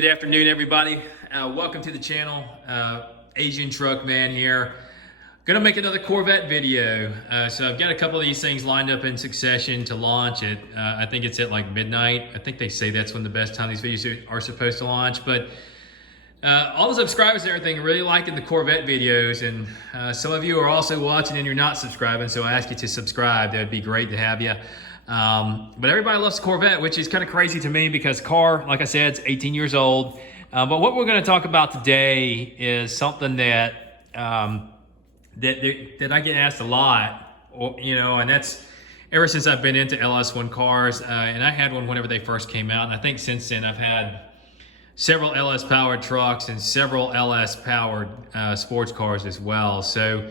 Good afternoon, everybody. Welcome to the channel. Asian Truck Man here. Gonna make another Corvette video. So I've got a couple of these things lined up in succession to launch it. I think it's at like midnight. I think they say that's when the best time these videos are supposed to launch. But all the subscribers and everything are really liking the Corvette videos, and some of you are also watching and you're not subscribing, so I ask you to subscribe. That would be great to have you. But everybody loves the Corvette, which is kind of crazy to me because the car, like I said, it's 18 years old. But what we're going to talk about today is something that that I get asked a lot, and that's ever since I've been into LS1 cars. And I had one whenever they first came out, and I think since then I've had several LS powered trucks and several LS powered sports cars as well. So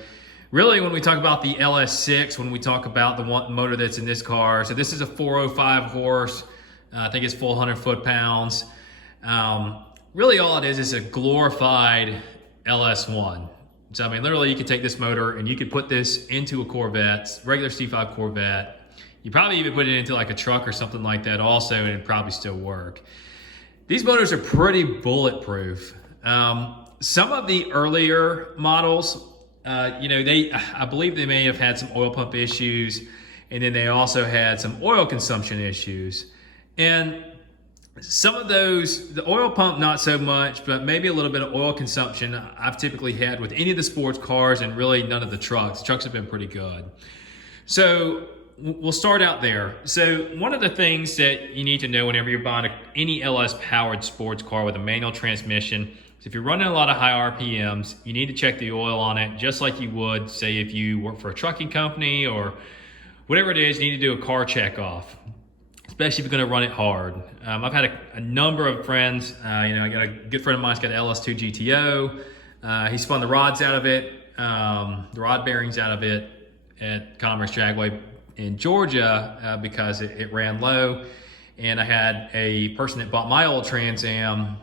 really, when we talk about the LS6, when we talk about the one motor that's in this car, so this is a 405 horse, I think it's full 100 foot-pounds. Really all it is a glorified LS1. So I mean, literally you could take this motor and you could put this into a Corvette, regular C5 Corvette. You probably even put it into like a truck or something like that also, and it'd probably still work. These motors are pretty bulletproof. Some of the earlier models, I believe they may have had some oil pump issues, and then they also had some oil consumption issues. And some of those, the oil pump not so much, but maybe a little bit of oil consumption I've typically had with any of the sports cars and really none of the trucks. Trucks have been pretty good. So we'll start out there. So one of the things that you need to know whenever you're buying any LS powered sports car with a manual transmission, if you're running a lot of high RPMs, you need to check the oil on it, just like you would, say, if you work for a trucking company or whatever it is. You need to do a car check off, especially if you're going to run it hard. I've had a number of friends. I got a good friend of mine's got an LS2 GTO. He spun the rods out of it, the rod bearings out of it at Commerce Dragway in Georgia because it ran low. And I had a person that bought my old Trans Am,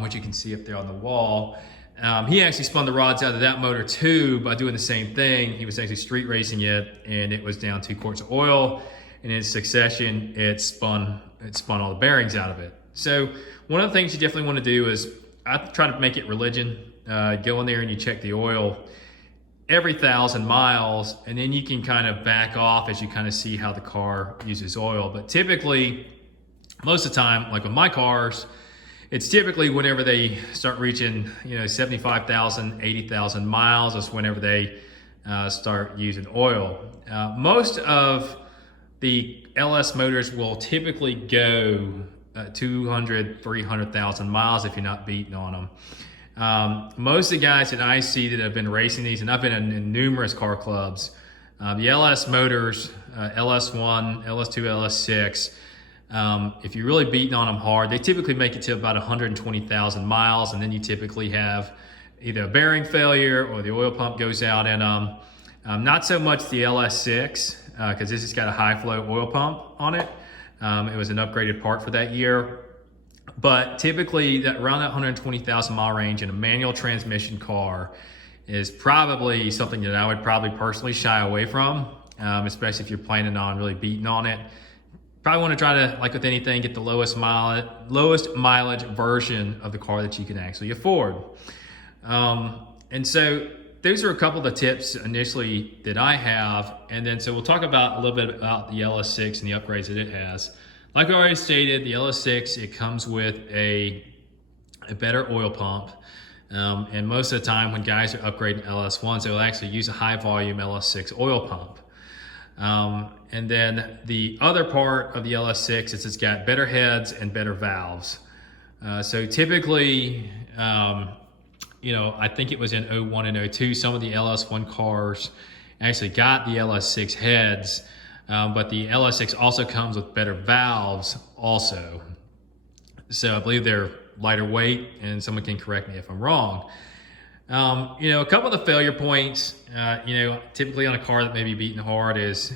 which you can see up there on the wall. He actually spun the rods out of that motor too by doing the same thing. He was actually street racing it, and it was down 2 quarts of oil, and in succession it spun all the bearings out of it. So one of the things you definitely want to do is, I try to make it religion. Go in there and you check the oil every 1,000 miles, and then you can kind of back off as you kind of see how the car uses oil. But typically, most of the time, like with my cars, it's typically whenever they start reaching, 75,000, 80,000 miles, that's whenever they start using oil. Most of the LS motors will typically go 200, 300,000 miles if you're not beating on them. Most of the guys that I see that have been racing these, and I've been in numerous car clubs, the LS motors, LS1, LS2, LS6, if you're really beating on them hard, they typically make it to about 120,000 miles, and then you typically have either a bearing failure or the oil pump goes out in them. Not so much the LS6, because this has got a high flow oil pump on it. It was an upgraded part for that year. But typically around that 120,000 mile range in a manual transmission car is probably something that I would probably personally shy away from, especially if you're planning on really beating on it. Probably want to try to, like with anything, get the lowest mileage version of the car that you can actually afford. And so those are a couple of the tips initially that I have. And then so we'll talk about a little bit about the LS6 and the upgrades that it has. Like I already stated, the LS6, it comes with a better oil pump. And most of the time when guys are upgrading LS1s, they'll actually use a high volume LS6 oil pump. And then the other part of the LS6 is it's got better heads and better valves. So typically, I think it was in 01 and 02, some of the LS1 cars actually got the LS6 heads, but the LS6 also comes with better valves also. So I believe they're lighter weight, and someone can correct me if I'm wrong. A couple of the failure points, typically on a car that may be beating on hard is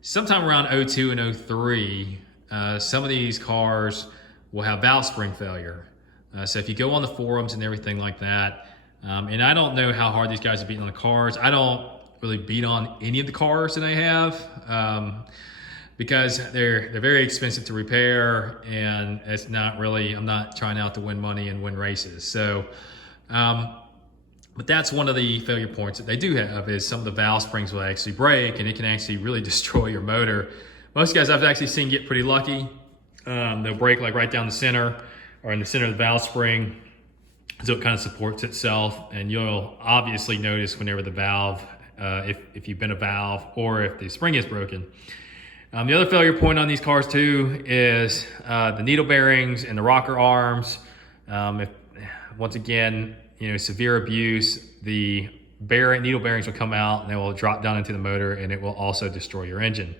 sometime around 02 and 03, some of these cars will have valve spring failure. So if you go on the forums and everything like that, and I don't know how hard these guys are beating on the cars. I don't really beat on any of the cars that I have. because they're very expensive to repair, and it's not really, I'm not trying out to win money and win races. So, but that's one of the failure points that they do have, is some of the valve springs will actually break, and it can actually really destroy your motor. Most guys I've actually seen get pretty lucky. They'll break like right down the center or in the center of the valve spring, so it kind of supports itself. And you'll obviously notice whenever the valve, if you've been a valve or if the spring is broken. The other failure point on these cars too is the needle bearings and the rocker arms. Once again, severe abuse, the needle bearings will come out and they will drop down into the motor, and it will also destroy your engine.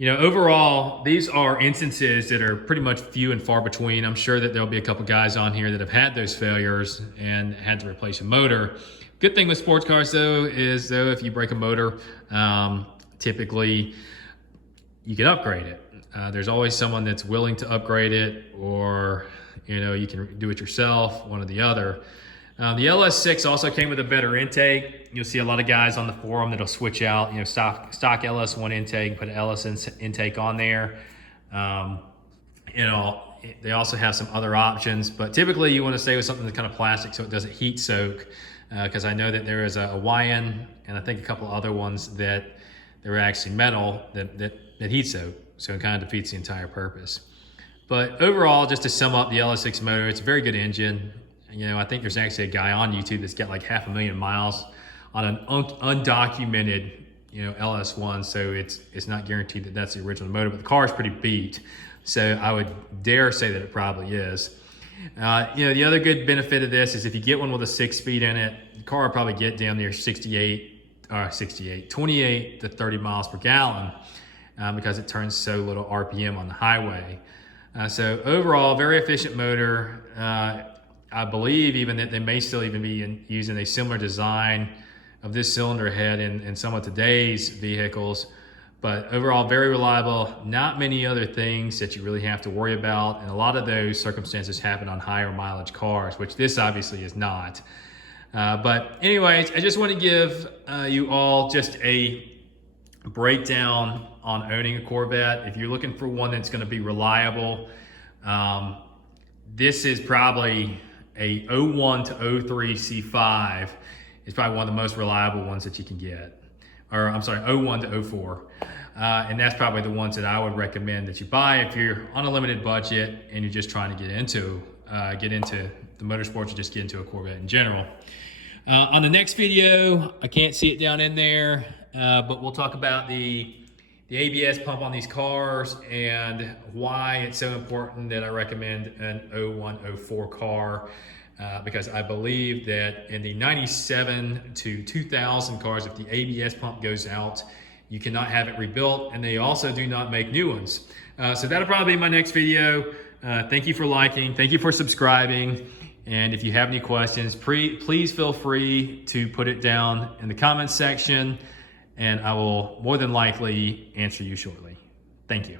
Overall, these are instances that are pretty much few and far between. I'm sure that there'll be a couple guys on here that have had those failures and had to replace a motor. Good thing with sports cars though is if you break a motor, typically you can upgrade it. There's always someone that's willing to upgrade it, or you can do it yourself, one or the other. The LS6 also came with a better intake. You'll see a lot of guys on the forum that'll switch out, stock LS1 intake, put an LS intake on there. They also have some other options, but typically you want to stay with something that's kind of plastic so it doesn't heat soak. Because I know that there is a Hawaiian and I think a couple other ones that they're actually metal that heat soak, so it kind of defeats the entire purpose. But overall, just to sum up the LS6 motor, it's a very good engine. I think there's actually a guy on YouTube that's got like 500,000 miles on an undocumented, LS1. So it's not guaranteed that that's the original motor, but the car is pretty beat. So I would dare say that it probably is. The other good benefit of this is if you get one with a 6-speed in it, the car will probably get down near 28 to 30 miles per gallon because it turns so little RPM on the highway. So overall, very efficient motor. I believe even that they may still even be using a similar design of this cylinder head in some of today's vehicles. But overall, very reliable. Not many other things that you really have to worry about. And a lot of those circumstances happen on higher mileage cars, which this obviously is not. But anyways, I just want to give you all just a breakdown on owning a Corvette. If you're looking for one that's going to be reliable, this is probably a 01 to 03 C5 is probably one of the most reliable ones that you can get. Or I'm sorry, 01 to 04. And that's probably the ones that I would recommend that you buy if you're on a limited budget and you're just trying to get into the motorsports or just get into a Corvette in general. On the next video, I can't see it down in there, but we'll talk about the ABS pump on these cars and why it's so important that I recommend an 01, 04 car. Because I believe that in the 97 to 2000 cars, if the ABS pump goes out, you cannot have it rebuilt, and they also do not make new ones. So that'll probably be my next video. Thank you for liking, thank you for subscribing, and if you have any questions, please feel free to put it down in the comments section, and I will more than likely answer you shortly. Thank you.